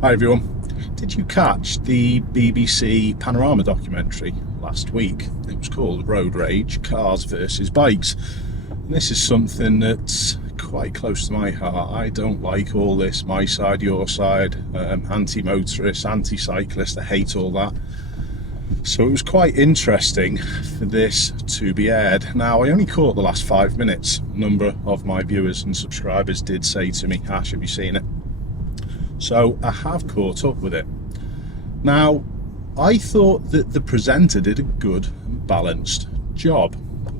Hi everyone. Did you catch the BBC Panorama documentary last week? It was called Road Rage, Cars versus Bikes. And this is something that's quite close to my heart. I don't like all this my side, your side, anti-motorist, anti-cyclist. I hate all that. So it was quite interesting for this to be aired. Now, I only caught the last 5 minutes. A number of my viewers and subscribers did say to me, Ash, have you seen it? So I have caught up with it. Now, I thought that the presenter did a good and balanced job.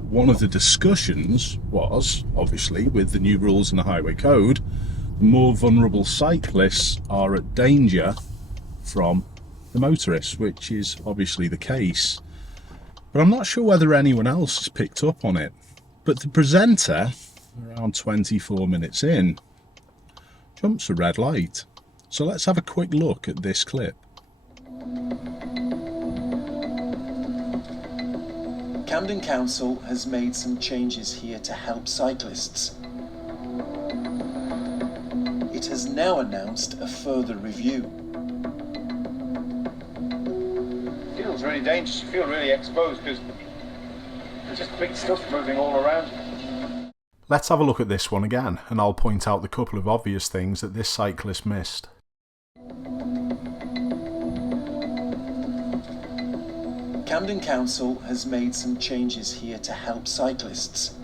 One of the discussions was, obviously, with the new rules in the highway code, the more vulnerable cyclists are at danger from the motorists, which is obviously the case. But I'm not sure whether anyone else has picked up on it. But the presenter, around 24 minutes in, jumps a red light. So let's have a quick look at this clip. Camden Council has made some changes here to help cyclists. It has now announced a further review. Feels really dangerous. You feel really exposed because there's just big stuff moving all around. Let's have a look at this one again, and I'll point out the couple of obvious things that this cyclist missed. Camden Council has made some changes here to help cyclists.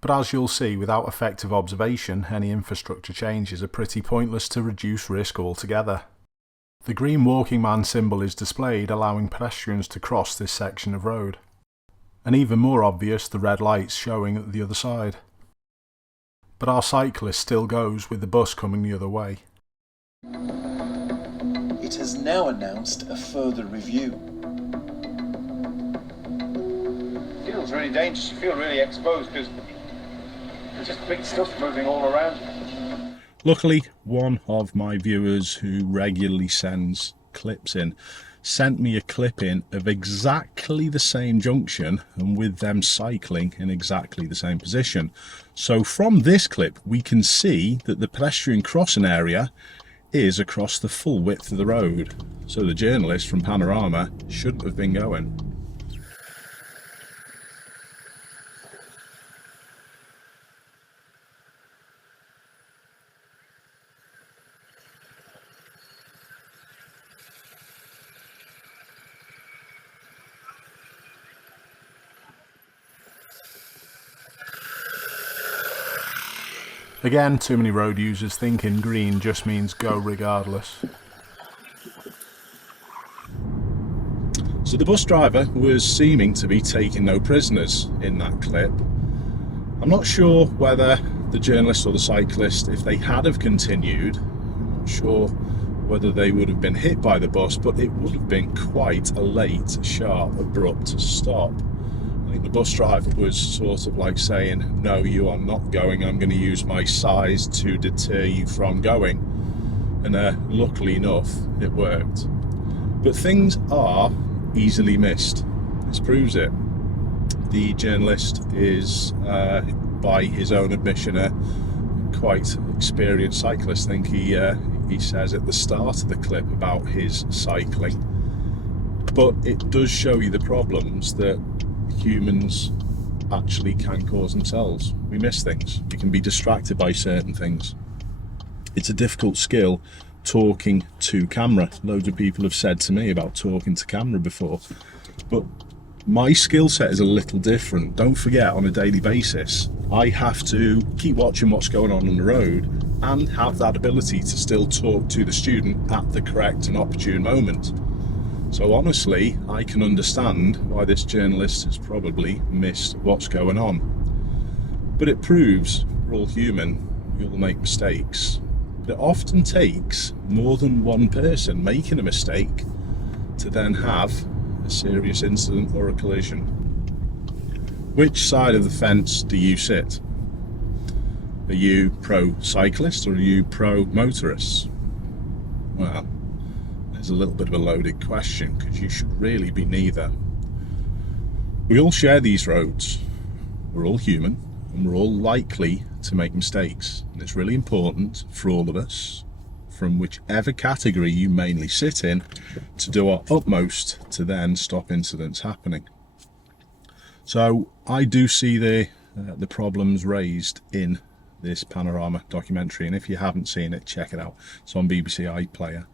But as you'll see, without effective observation, any infrastructure changes are pretty pointless to reduce risk altogether. The green walking man symbol is displayed, allowing pedestrians to cross this section of road. And even more obvious, the red lights showing at the other side. But our cyclist still goes with the bus coming the other way. It has now announced a further review. Feels really dangerous. You feel really exposed because there's just big stuff moving all around. Luckily, one of my viewers who regularly sends clips in sent me a clip in of exactly the same junction and with them cycling in exactly the same position. So from this clip we can see that the pedestrian crossing area is across the full width of the road. So the journalist from Panorama shouldn't have been going. Again, too many road users thinking green just means go regardless. So the bus driver was seeming to be taking no prisoners in that clip. I'm not sure whether the journalist or the cyclist, if they had have continued, I'm not sure whether they would have been hit by the bus, but it would have been quite a late, sharp, abrupt stop. I think the bus driver was sort of like saying, no, you are not going, I'm going to use my size to deter you from going. And luckily enough, it worked. But things are easily missed. This proves it. The journalist is, by his own admission, a quite experienced cyclist. I think he says at the start of the clip about his cycling. But it does show you the problems that humans actually can cause themselves. We miss things. We can be distracted by certain things. It's a difficult skill talking to camera. Loads of people have said to me about talking to camera before, but my skill set is a little different. Don't forget, on a daily basis I have to keep watching what's going on the road and have that ability to still talk to the student at the correct and opportune moment. So honestly, I can understand why this journalist has probably missed what's going on. But it proves we're all human, we all make mistakes. But it often takes more than one person making a mistake to then have a serious incident or a collision. Which side of the fence do you sit? Are you pro-cyclist or are you pro-motorist? Well, it's a little bit of a loaded question because you should really be neither. We all share these roads. We're all human and we're all likely to make mistakes. And it's really important for all of us, from whichever category you mainly sit in to do our utmost to then stop incidents happening. So I do see the problems raised in this Panorama documentary, and if you haven't seen it, check it out. It's on BBC iPlayer.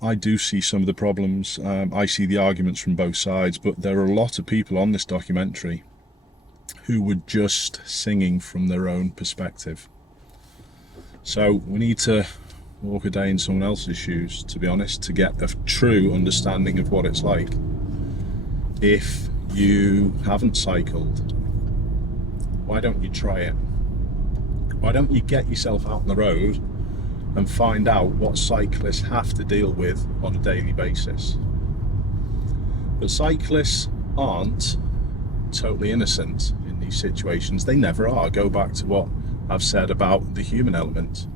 I do see some of the problems. I see the arguments from both sides, but there are a lot of people on this documentary who were just singing from their own perspective. So we need to walk a day in someone else's shoes, to be honest, to get a true understanding of what it's like. If you haven't cycled, why don't you try it? Why don't you get yourself out on the road and find out what cyclists have to deal with on a daily basis? But cyclists aren't totally innocent in these situations. They never are. Go back to what I've said about the human element.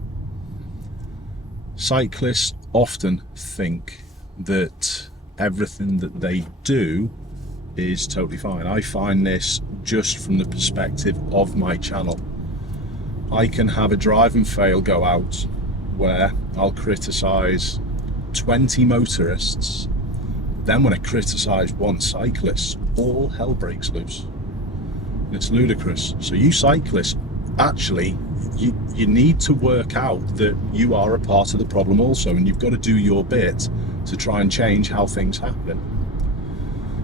Cyclists often think that everything that they do is totally fine. I find this just from the perspective of my channel. I can have a drive and fail go out where I'll criticise 20 motorists, then when I criticise one cyclist, all hell breaks loose. And it's ludicrous. So you cyclists, actually, you need to work out that you are a part of the problem also, and you've got to do your bit to try and change how things happen.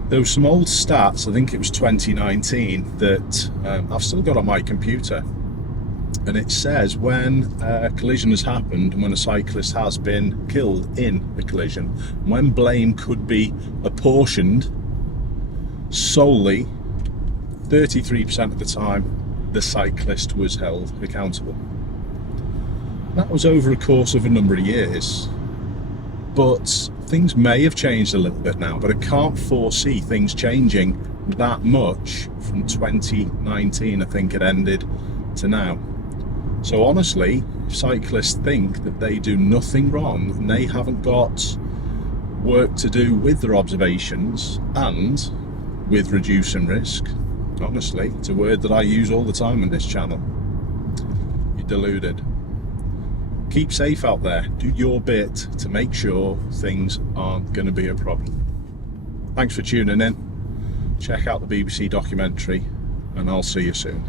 There were some old stats, I think it was 2019, that I've still got on my computer, and it says when a collision has happened and when a cyclist has been killed in a collision, when blame could be apportioned solely, 33% of the time the cyclist was held accountable. That was over a course of a number of years, but things may have changed a little bit now, but I can't foresee things changing that much from 2019, I think it ended, to now. So honestly, if cyclists think that they do nothing wrong and they haven't got work to do with their observations and with reducing risk, honestly, it's a word that I use all the time on this channel, you're deluded. Keep safe out there. Do your bit to make sure things aren't going to be a problem. Thanks for tuning in. Check out the BBC documentary, and I'll see you soon.